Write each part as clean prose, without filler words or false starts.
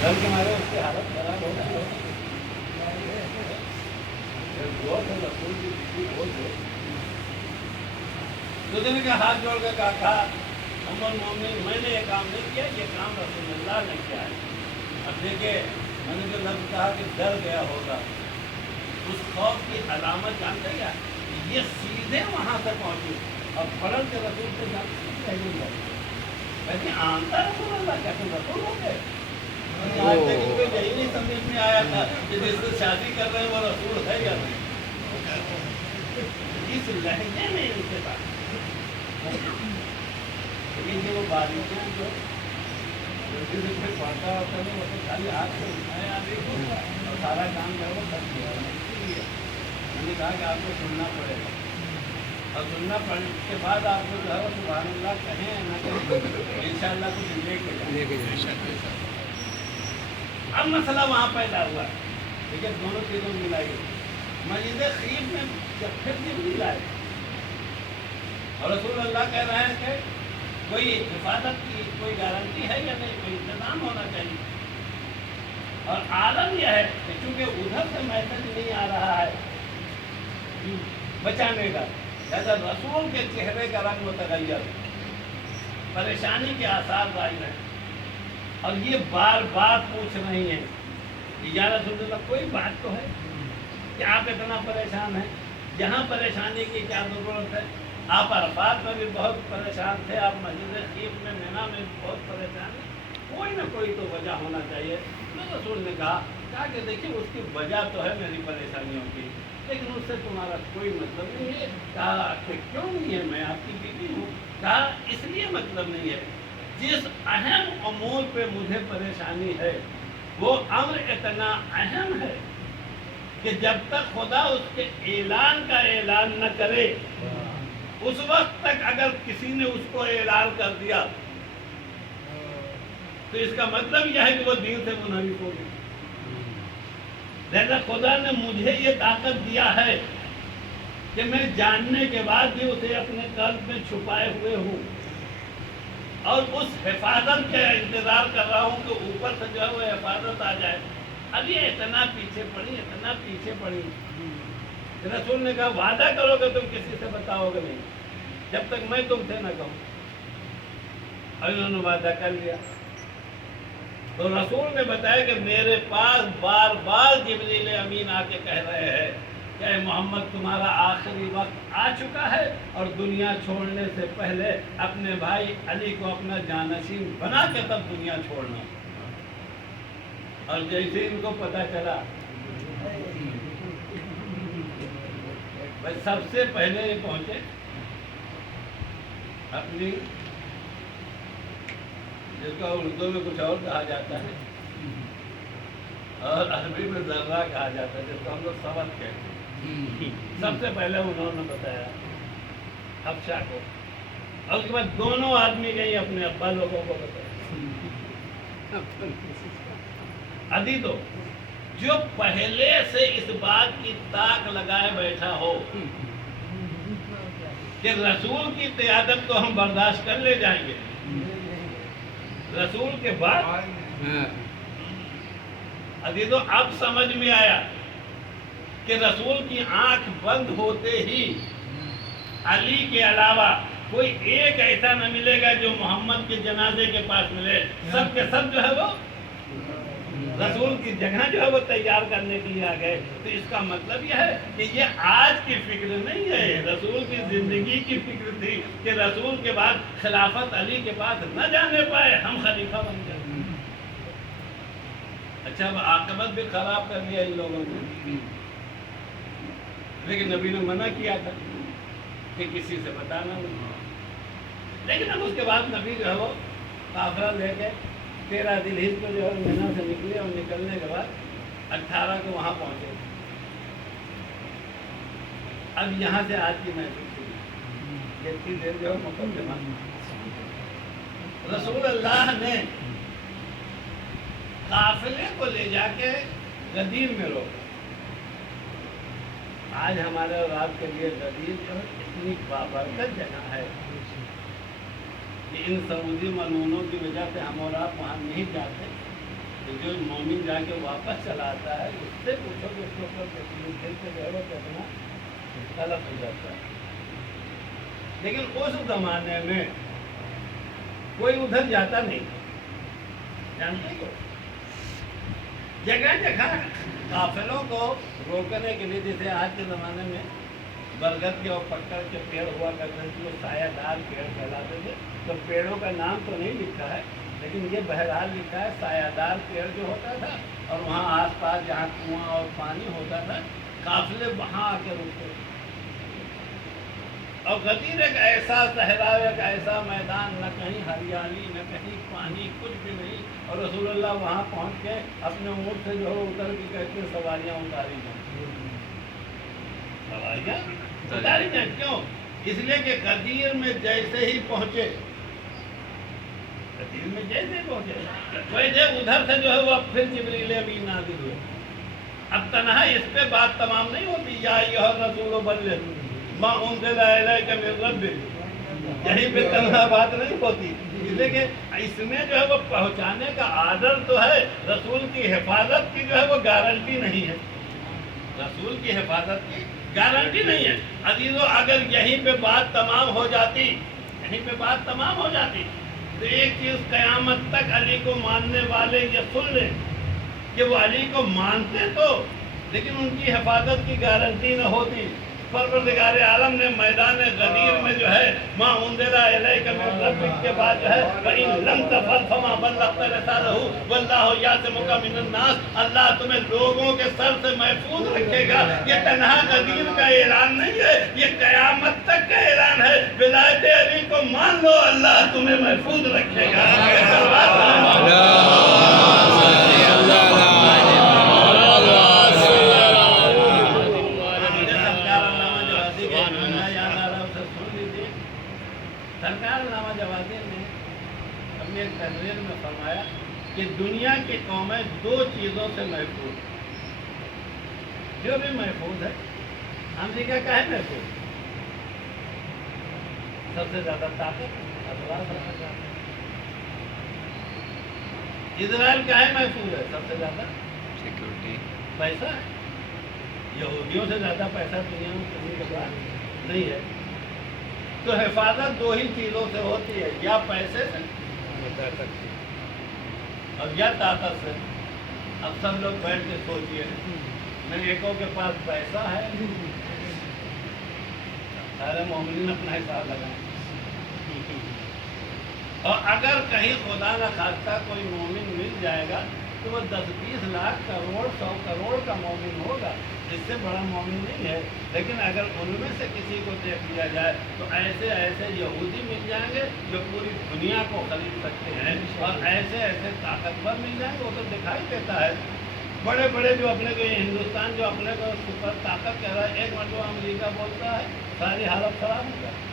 ڈر کے مارے اس کی حالت خراب ہو گئی. رسول کی بیوی بہت جو دوسرے نے کہا ہاتھ جوڑ کر کہا ام المومنین میں نے یہ کام نہیں کیا, یہ کام رسول اللہ نے کیا ہے. اب دیکھیں میں نے جو لفظ کہا کہ ڈر گیا ہوگا, اس خوف کی علامت جانتے کیا, یہ سیدھے وہاں تک پہنچی اور فوراً کے رسول سے ویسے آنتا رسول اللہ کیا تم رسول ہو گئے. آج تک ان کو یہی نہیں سمجھ میں آیا تھا کہ جس سے شادی کر رہے ہیں وہ رسول ہے یا نہیں. اس لہجے میں ان کے پاس لیکن وہ باریکیاں جو پڑھتا ہوتا ہے وہ تو خالی ہاتھ سے اٹھایا اور سارا کام جو ہے وہ کر دیا. میں نے کہا کہ آپ کو سننا پڑے گا اور سننا پڑنے کے بعد آپ کو جو ہے وہ سبحان اللہ کہیں نہ کہیں انشاءاللہ کچھ لے کے جائیں. اب مسئلہ وہاں پیدا ہوا لیکن دونوں چیزوں ملائی. مسجد خیف میں جب پھر جبریل آئے اور رسول اللہ کہہ رہے ہیں کہ کوئی حفاظت کی کوئی گارنٹی ہے یا نہیں, کوئی انتظام ہونا چاہیے. اور عالم یہ ہے کہ چونکہ ادھر سے میسج نہیں آ رہا ہے بچانے کا, لہذا رسول کے چہرے کا رنگ متغیر, پریشانی کے آثار ظاہر ہیں اور یہ بار بار پوچھ رہی ہیں کہ یا رسول اللہ کوئی بات تو ہے کہ آپ اتنا پریشان ہیں, یہاں پریشانی کی کیا ضرورت ہے. آپ عرفات میں بھی بہت پریشان تھے, آپ مسجد خیف میں مینا میں بھی بہت پریشان ہیں, کوئی نہ کوئی تو وجہ ہونا چاہیے. تو رسول نے کہا کہ دیکھیے اس کی وجہ تو ہے میری پریشانیوں کی, لیکن اس سے تمہارا کوئی مطلب نہیں ہے. کہا کہ کیوں نہیں ہے, میں آپ کی بیوی ہوں. کہا اس لیے مطلب نہیں ہے, جس اہم امور پہ مجھے پریشانی ہے وہ امر اتنا اہم ہے کہ جب تک خدا اس کے اعلان کا اعلان نہ کرے اس وقت تک اگر کسی نے اس کو اعلان کر دیا تو اس کا مطلب یہ ہے کہ وہ دین سے منحرف ہو گیا. لہذا خدا نے مجھے یہ طاقت دیا ہے کہ میں جاننے کے بعد بھی اسے اپنے قلب میں چھپائے ہوئے ہوں اور اس حفاظت کا انتظار کر رہا ہوں کہ اوپر سے جو ہے وہ حفاظت آ جائے. اب یہ اتنا پیچھے پڑی. رسول نے کہا وعدہ کرو کہ تم کسی سے بتاؤ گے نہیں جب تک میں تم سے نہ کہوں. اور انہوں نے وعدہ کر لیا. تو رسول نے بتایا کہ میرے پاس بار بار جبریل امین آ کے کہہ رہے ہیں کہ اے محمد تمہارا آخری وقت آ چکا ہے اور دنیا چھوڑنے سے پہلے اپنے بھائی علی کو اپنا جانشین بنا کے تب دنیا چھوڑنا. اور جیسے ان کو پتہ چلا سب سے پہلے یہ پہنچے اپنی, جس کو اردو میں کچھ اور کہا جاتا ہے اور عربی میں ذرہ کہا جاتا ہے, جس کو ہم لوگ سبق کہتے ہیں. سب سے پہلے انہوں نے بتایا حبشہ کو, اور اس کے بعد دونوں آدمی گئی اپنے ابا لوگوں کو بتایا. ادھی تو جو پہلے سے اس بات کی تاک لگائے بیٹھا ہو کہ رسول کی قیادت تو ہم برداشت کر لے جائیں گے, رسول کے بعد عزیزو اب سمجھ میں آیا کہ رسول کی آنکھ بند ہوتے ہی علی کے علاوہ کوئی ایک ایسا نہ ملے گا جو محمد کے جنازے کے پاس ملے. سب کے سب جو ہے وہ رسول کی جگہ جو ہے وہ تیار کرنے کے لیے آ گئے. تو اس کا مطلب یہ ہے کہ یہ آج کی فکر نہیں ہے, رسول کی زندگی کی فکر تھی کہ رسول کے بعد خلافت علی کے پاس نہ جانے پائے, ہم خلیفہ بن جائیں. اچھا اب عاقبت بھی خراب کر دیا ان لوگوں نے, لیکن نبی نے منع کیا تھا کہ کسی سے بتانا نہیں. لیکن اب اس کے بعد نبی جو ہے وہ قافلہ لے کے 13 ذی الحجہ کو جو ہے مینا سے نکلے اور نکلنے کے بعد 18 کو وہاں پہنچے. اب یہاں سے آج کی محفل شروع, اتنی دیر جو ہے مقدمہ. رسول اللہ نے قافلے کو لے جا کے غدیر میں روکا. آج ہمارے اور آپ کے لیے غدیر جو ہے اتنی بابرکت جگہ ہے کہ ان سعودی ملعونوں کی وجہ سے ہم اور آپ وہاں نہیں جاتے. تو جو مومن جا کے واپس چلا آتا ہے اس سے پوچھو کہ اس کے اوپر دل سے جو ہے وہ کتنا غلط ہو جاتا ہے. لیکن اس زمانے میں کوئی ادھر جاتا نہیں, جانتے ہو, جگہ جگہ قافلوں کو روکنے کے لیے, جیسے آج کے زمانے میں برگد کے اور پکڑ کے پیڑ ہوا کرتے تھے, وہ سایہ دار پیڑ کہلاتے تھے. تو پیڑوں کا نام تو نہیں لکھا ہے, لیکن یہ بہرحال لکھا ہے سایہ دار پیڑ جو ہوتا تھا, اور وہاں آس پاس جہاں کنواں اور پانی ہوتا تھا قافلے وہاں آ کے رکتے. اور غدیر ایک ایسا صحرا, ایک ایسا میدان, نہ کہیں ہریالی نہ کہیں پانی, کچھ بھی نہیں. اور رسول اللہ وہاں پہنچ کے اپنے اونٹ سے جو ہے اتر کے کہتے ہیں سواریاں اتاری جائیں, سواریاں اتاری جائیں. کیوں؟ اس لیے کہ غدیر میں جیسے ہی پہنچے, غدیر میں جیسے ہی پہنچے ویسے ادھر سے جو ہے وہ پھر جبریل امین نازل ہوئے. اب تنہا اس پہ بات تمام نہیں ہوتی, یا ایھا الرسول بلغ ما انزل الیک من ربک, یہیں پہ تنہا بات نہیں ہوتی. اس لیے کہ اس میں جو ہے وہ پہنچانے کا آرڈر تو ہے, رسول کی حفاظت کی جو ہے وہ گارنٹی نہیں ہے, رسول کی حفاظت کی گارنٹی نہیں ہے. عزیزو, اگر یہیں پہ بات تمام ہو جاتی, یہیں پہ بات تمام ہو جاتی, تو ایک چیز قیامت تک علی کو ماننے والے یہ سن لیں کہ وہ علی کو مانتے تو, لیکن ان کی حفاظت کی گارنٹی نہ ہوتی. پروردگار عالم نے میدان غدیر میں جو ہے ما انزل الیک من ربک کے بعد جو ہے فإن لم تفعل فما بلغت رسالته واللہ یعصمک من الناس, اللہ تمہیں لوگوں کے سر سے محفوظ رکھے گا. یہ تنہا غدیر کا اعلان نہیں ہے, یہ قیامت تک کا اعلان ہے. ولایت علی کو مان لو, اللہ تمہیں محفوظ رکھے گا. سرکار علامہ جوادی نے اپنی ایک تحریر میں فرمایا کہ دنیا کی قومیں دو چیزوں سے محفوظ, جو بھی محفوظ ہے. امریکہ کا ہے محفوظ, سب سے زیادہ طاقت, اسرائیل کا ہے محفوظ ہے, سب سے زیادہ سیکورٹی, پیسہ ہے. یہودیوں سے زیادہ پیسہ دنیا میں کسی کے پاس نہیں ہے. تو حفاظت دو ہی چیزوں سے ہوتی ہے, یا پیسے سے اور یا طاقت سے. اب سب لوگ بیٹھ کے سوچئے, میں ایکوں کے پاس پیسہ ہے, سارے مومنین اپنا حساب لگائیں, اور اگر کہیں خدا نہ خواستہ کوئی مومن مل جائے گا تو وہ 10-20 لاکھ کروڑ 100 کروڑ کا مومن ہوگا, اس سے بڑا مومن نہیں ہے. لیکن اگر ان میں سے کسی کو دیکھ لیا جائے تو ایسے ایسے یہودی مل جائیں گے جو پوری دنیا کو خرید سکتے ہیں, اور ایسے ایسے طاقتور مل جائیں گے. وہ تو دکھائی دیتا ہے, بڑے بڑے جو اپنے کو, ہندوستان جو اپنے کو سپر طاقت کہہ رہا ہے, ایک مرتبہ امریکہ بولتا ہے ساری حالت خراب ہو جائے.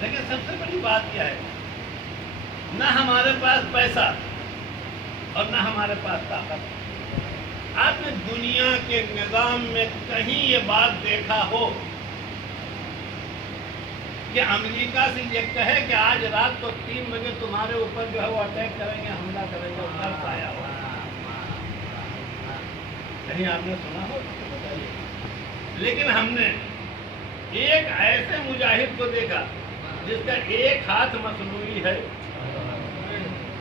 لیکن سب سے بڑی بات کیا ہے, نہ ہمارے پاس پیسہ اور نہ ہمارے پاس طاقت. آپ نے دنیا کے نظام میں کہیں یہ بات دیکھا ہو کہ امریکہ سے یہ کہے کہ آج رات کو 3 بجے تمہارے اوپر جو ہے وہ اٹیک کریں گے, حملہ کریں گے, اس کا آیا ہو؟ کہیں آپ نے سنا ہو تو بتائیے. لیکن ہم نے ایک ایسے مجاہد کو دیکھا جس کا ایک ہاتھ مصنوعی ہے,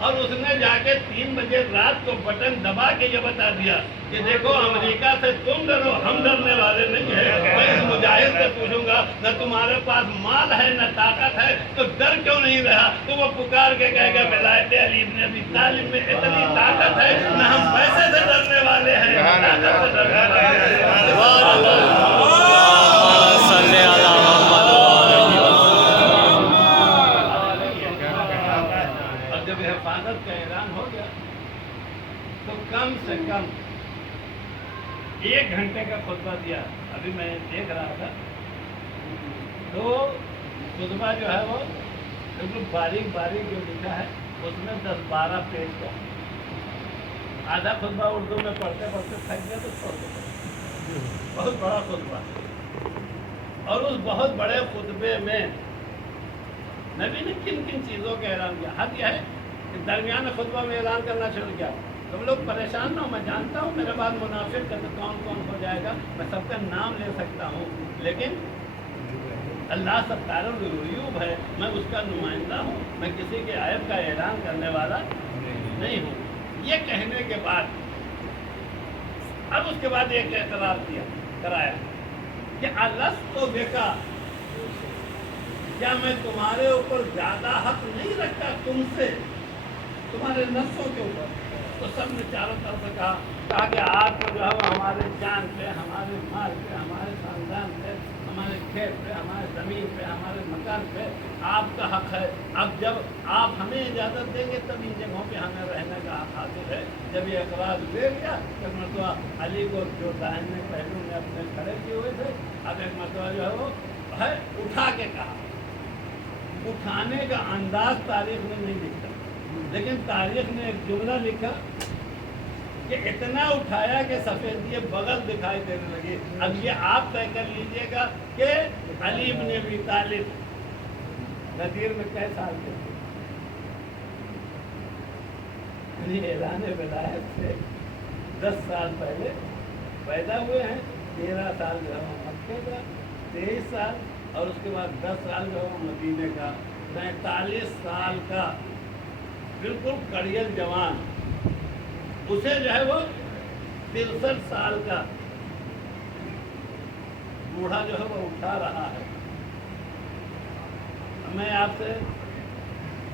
اور اس نے جا کے 3 بجے رات کو بٹن دبا کے یہ بتا دیا کہ دیکھو امریکہ سے تم ڈرو, ہم ڈرنے والے نہیں ہیں. میں اس مجاہد سے پوچھوں گا, نہ تمہارے پاس مال ہے نہ طاقت ہے, تو ڈر کیوں نہیں رہا؟ تو وہ پکار کے کہے گا ولایت علی ابن ابی طالب میں اتنی طاقت ہے, نہ ہم پیسے سے ڈرنے والے ہیں نہ طاقت سے ڈرنے والے ہیں. جب حفاظت کا اعلان ہو گیا تو کم سے کم 1 گھنٹے کا خطبہ دیا. ابھی میں دیکھ رہا تھا تو خطبہ جو ہے وہ بالکل باریک باریک جو لکھا ہے اس میں 10-12 پیج کا. آدھا خطبہ اردو میں پڑھتے پڑھتے تھک گیا تو چھوڑ دیتے. بہت بڑا خطبہ, اور اس بہت بڑے خطبے میں نبی نے کن کن چیزوں کا اعلان کیا. حد یہ ہے کہ درمیان خطبہ میں اعلان کرنا شروع کیا. تم لوگ پریشان نہ ہو، میں جانتا ہوں میرے بعد منافق کا تو کون کون ہو جائے گا، میں سب کا نام لے سکتا ہوں، لیکن اللہ ستار الغیوب ہے، میں اس کا نمائندہ ہوں، میں کسی کے عیب کا اعلان کرنے والا نہیں ہوں. یہ کہنے کے بعد اب اس کے بعد ایک اعتراض کرایا کہ الست بکا، کیا میں تمہارے اوپر زیادہ حق نہیں رکھتا تم سے، تمہارے نفسوں کے اوپر؟ تو سب نے چاروں طرف سے کہا کہ آپ کو جو ہے وہ ہمارے جان پہ، ہمارے مال پہ، ہمارے خاندان پہ، ہمارے کھیت پہ، ہمارے زمین پہ، ہمارے مکان پہ آپ کا حق ہے. اب جب آپ ہمیں اجازت دیں گے تب ان جگہوں پہ ہمیں رہنے کا حق حاصل ہے. جب یہ اعتراض لے گیا تو مرتبہ علی کو جو داہنے پہلو میں اپنے کھڑے کیے ہوئے تھے، اب ایک مرتبہ جو ہے وہ ہے اٹھا کے کہا. اٹھانے کا انداز تاریخ میں نہیں لکھتا، لیکن تاریخ نے ایک جملہ لکھا کہ اتنا اٹھایا کہ سفیدی بغل دکھائی دینے لگی. اب یہ آپ طے کر لیجئے گا کہ علی بن ابی طالب غدیر میں کئے سال کے تھے؟ اعلان ولایت سے 10 سال پہلے پیدا ہوئے ہیں. 13 سال جو ہے وہ مکے کا، 23 سال، اور اس کے بعد 10 سال جو ہے وہ مدینے کا، 45 سال کا بالکل کڑیل جوان. اسے جو ہے وہ 63 سال کا بوڑھا جو ہے وہ اٹھا رہا ہے. میں آپ سے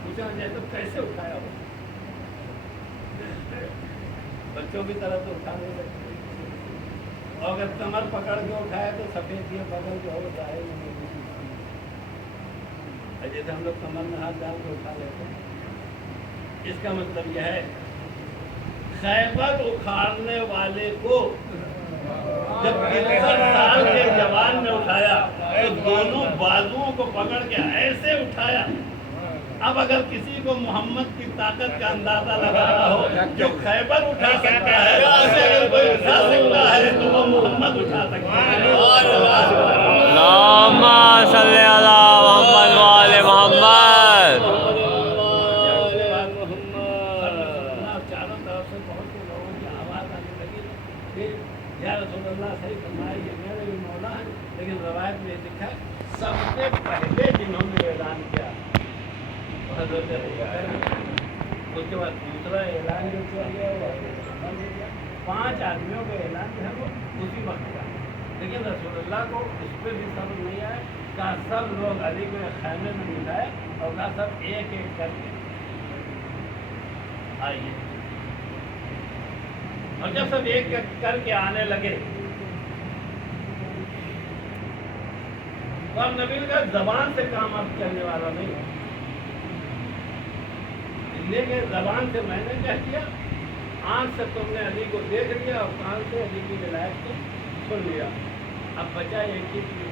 پوچھنا چاہتا ہوں کیسے اٹھایا ہو؟ بچوں کی طرح تو اٹھا نہیں سکتے، اور اگر کمر پکڑ کے اٹھایا تو سفید یہ بغل جو ہے وہ ظاہر نہیں ہوتی. جیسے ہم لوگ کمر میں ہاتھ ڈال کے اٹھا لیتے ہیں. اس کا مطلب یہ ہے خیبر اکھاڑنے والے کو جب 63 سال کے جوان نے اٹھایا تو دونوں بازوؤں کو پکڑ کے ایسے اٹھایا. اب اگر کسی کو محمد کی طاقت کا اندازہ لگانا ہو جو خیبر اٹھا سکتا ہے، اسے اگر کوئی اٹھا سکتا ہے تو وہ محمد اٹھا سکتا ہے. اللہم صلی علی محمد وآل محمد. چاروں طرف سے بہت سے لوگوں کی آواز آنے لگی کہ یا رسول اللہ صحیح فرمائے، یہ میرے بھی مولا ہے. لیکن روایت میں لکھا سب سے پہلے جنہوں نے اعلان کیا حضرت ابوبکر، اس کے بعد دوسرا اعلان جو کیا گیا وہ حضرت عمر نے کیا. 5 آدمیوں کا اعلان جو ہے وہ اسی وقت کا. لیکن رسول اللہ کو اس پہ بھی صبر نہیں آیا. کہا سب لوگ علی کو ایک خیمے میں بٹھائے اور کہا سب ایک ایک کر کے آئیے. اور جب سب ایک ایک کر کے آنے لگے تو اب نبی کا زبان سے کام اب چلنے والا نہیں، لیکن زبان سے میں نے کہہ دیا، آنکھ سے تم نے علی کو دیکھ لیا اور کان سے علی کی ولایت کو سن لیا. اب بچا ایک ہی چیز،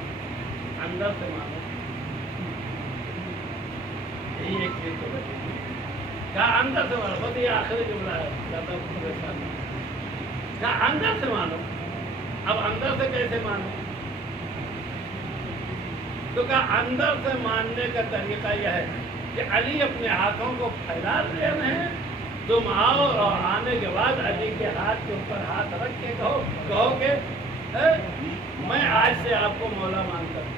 اندر سے مانو. یہی ایک چیز تو بچی تھی. کہا اندر سے مانو. بس یہ آخری جملہ ہے، زیادہ پریشان نہیں. کہا اندر سے مانو. اب اندر سے کیسے مانو؟ تو کہا اندر سے ماننے کا طریقہ یہ ہے کہ علی اپنے ہاتھوں کو پھیلا رہے ہیں، تم آؤ اور آنے کے بعد علی کے ہاتھ کے اوپر ہاتھ رکھ کے کہو کہ میں آج سے آپ کو مولا مانتا ہوں.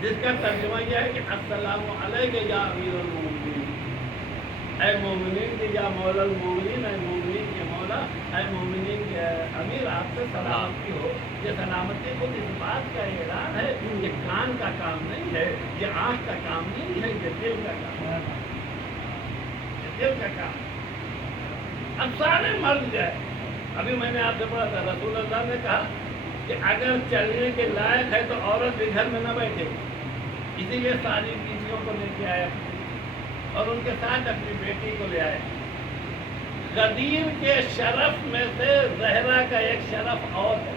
جس کا ترجمہ یہ ہے کہ السلام علیک یا امیر المومنین، اے مومنین کی یا مولا المومنین، اے مومنین کے مولا، اے مومنین کے امیر، آپ سے سلامتی ہو. یہ سلامتی خود اس بات کا اعلان ہے. یہ کان کا کام نہیں ہے، یہ آنکھ کا کام نہیں ہے، یہ دل کا کام ہے. یہ دل کا کام. اب سارے مر جائے. ابھی میں نے آپ سے پڑھا تھا رسول اللہ نے کہا کہ اگر چلنے کے لائق ہے تو عورت بھی گھر میں نہ بیٹھے. اسی لیے ساری بیویوں کو لے کے آئے اور ان کے ساتھ اپنی بیٹی کو لے آئے. غدیر کے شرف میں سے زہرا کا ایک شرف اور ہے،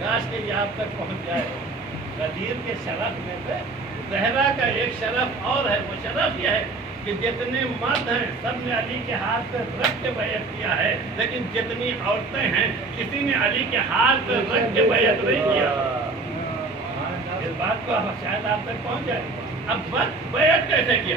کاش کہ یہ آپ تک پہنچ جائے. غدیر کے شرف میں سے زہرا کا ایک شرف اور ہے. وہ شرف یہ ہے کہ جتنے مرد ہیں سب نے علی کے ہاتھ پہ رکھ کے بیعت کیا ہے، لیکن جتنی عورتیں ہیں کسی نے علی کے ہاتھ پہ رکھ کے بیعت نہیں کیا. اس بات کو شاید آپ تک پہنچ جائے. اب بیعت کیسے کیا؟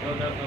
1400